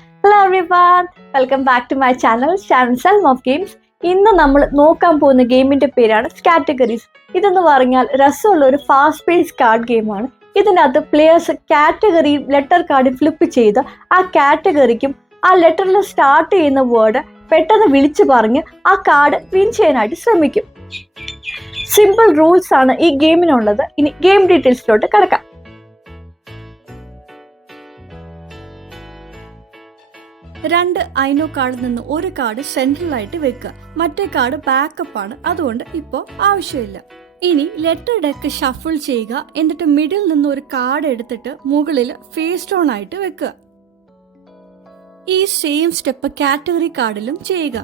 Hello everyone, welcome back to my channel Salm of Games. ഇന്ന് നമ്മൾ നോക്കാൻ പോകുന്ന ഗെയിമിന്റെ പേരാണ് കാറ്റഗറീസ്. ഇതെന്ന് പറഞ്ഞാൽ രസമുള്ള ഒരു ഫാസ്റ്റ് പേസ് കാർഡ് ഗെയിമാണ്. ഇതിനകത്ത് players category letter card flip ചെയ്ത് ആ കാറ്റഗറിക്കും ആ ലെറ്ററിൽ സ്റ്റാർട്ട് ചെയ്യുന്ന വേർഡ് പെട്ടെന്ന് വിളിച്ചു പറഞ്ഞ് ആ കാർഡ് വിൻ ചെയ്യാനായിട്ട് ശ്രമിക്കും. സിമ്പിൾ റൂൾസ് ആണ് ഈ ഗെയിമിനുള്ളത്. ഇനി ഗെയിം ഡീറ്റെയിൽസിലോട്ട് കിടക്കാം. രണ്ട് ഐനോ കാർഡിൽ നിന്ന് ഒരു കാർഡ് സെൻട്രലായിട്ട് വെക്കുക, മറ്റേ കാർഡ് ബാക്കപ്പ് ആണ്, അതുകൊണ്ട് ഇപ്പോൾ ആവശ്യമില്ല. ഇനി ലെറ്റർ ഡെക്ക് ഷഫിൾ ചെയ്യുക, എന്നിട്ട് മിഡിൽ നിന്ന് ഒരു കാർഡ് എടുത്തിട്ട് മുകളിൽ ഫേസ് ഡൗൺ ആയിട്ട് വെക്കുക. ഈ സെയിം സ്റ്റെപ്പ് കാറ്റഗറി കാർഡിലും ചെയ്യുക.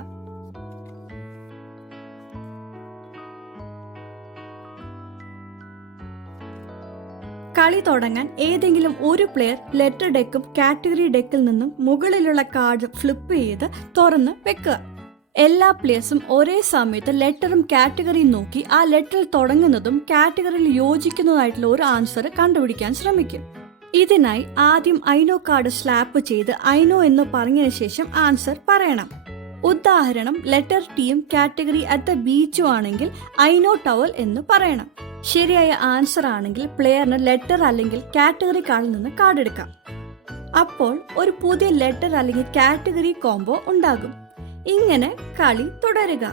കളി തുടങ്ങാൻ ഏതെങ്കിലും ഒരു പ്ലെയർ ലെറ്റർ ഡെക്കും കാറ്റഗറി ഡെക്കിൽ നിന്നും മുകളിലുള്ള കാർഡ് ഫ്ലിപ്പ് ചെയ്ത് തുറന്ന് വെക്കുക. എല്ലാ പ്ലേയേഴ്സും ഒരേ സമയത്ത് ലെറ്ററും കാറ്റഗറിയും നോക്കി ആ ലെറ്ററിൽ തുടങ്ങുന്നതും കാറ്റഗറിയിൽ യോജിക്കുന്നതായിട്ടുള്ള ഒരു ആൻസർ കണ്ടുപിടിക്കാൻ ശ്രമിക്കും. ഇതിനായി ആദ്യം ഐനോ കാർഡ് സ്ലാപ്പ് ചെയ്ത് ഐനോ എന്ന് പറഞ്ഞതിന് ശേഷം ആൻസർ പറയണം. ഉദാഹരണം, ലെറ്റർ ടിയും കാറ്റഗറി അറ്റ് ദ ബീച്ചും ആണെങ്കിൽ ഐനോ ടവൽ എന്ന് പറയണം. ശരിയായ ആൻസർ ആണെങ്കിൽ പ്ലെയറിന് ലെറ്റർ അല്ലെങ്കിൽ കാറ്റഗറി കാർഡിൽ നിന്ന് കാർഡ് എടുക്കാം. അപ്പോൾ ഒരു പുതിയ ലെറ്റർ അല്ലെങ്കിൽ കാറ്റഗറി കോംബോ ഉണ്ടാകും. ഇങ്ങനെ കളി തുടരുക.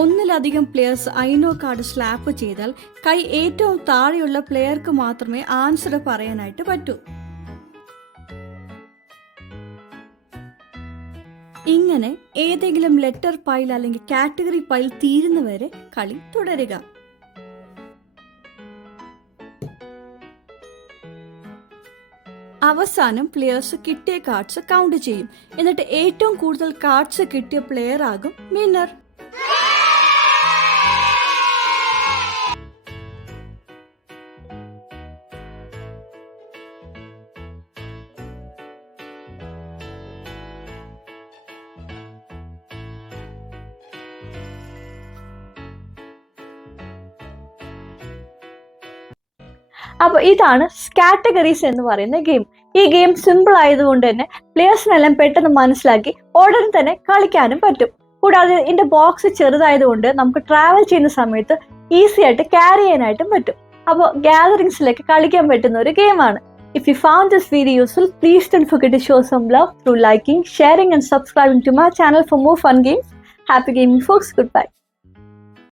ഒന്നിലധികം പ്ലെയേഴ്സ് ഐനോ കാർഡ് സ്ലാപ്പ് ചെയ്താൽ കൈ ഏറ്റവും താഴെയുള്ള പ്ലെയർക്ക് മാത്രമേ ആൻസർ പറയാനായിട്ട് പറ്റൂ. ഇങ്ങനെ ഏതെങ്കിലും ലെറ്റർ പൈൽ അല്ലെങ്കിൽ കാറ്റഗറി പൈൽ തീരുന്നവരെ കളി തുടരുക. അവസാനം പ്ലെയേഴ്സ് കിട്ടിയ കാർഡ്സ് കൗണ്ട് ചെയ്യും. എന്നിട്ട് ഏറ്റവും കൂടുതൽ കാർഡ്സ് കിട്ടിയ പ്ലെയർ ആകും വിന്നർ. അപ്പോൾ ഇതാണ് കാറ്റഗറീസ് എന്ന് പറയുന്ന ഗെയിം. ഈ ഗെയിം സിമ്പിൾ ആയതുകൊണ്ട് തന്നെ പ്ലേയേഴ്സിനെല്ലാം പെട്ടെന്ന് മനസ്സിലാക്കി ഉടനെ തന്നെ കളിക്കാനും പറ്റും. കൂടാതെ ഇതിന്റെ ബോക്സ് ചെറുതായതുകൊണ്ട് നമുക്ക് ട്രാവൽ ചെയ്യുന്ന സമയത്ത് ഈസി ആയിട്ട് ക്യാരി ചെയ്യാനായിട്ടും പറ്റും. അപ്പോൾ ഗ്യാതറിംഗ്സിലേക്ക് കളിക്കാൻ പറ്റുന്ന ഒരു ഗെയിമാണ്. If you found this video useful, please don't forget to show some love through liking, sharing and subscribing to my channel for more fun games. Happy gaming folks, goodbye.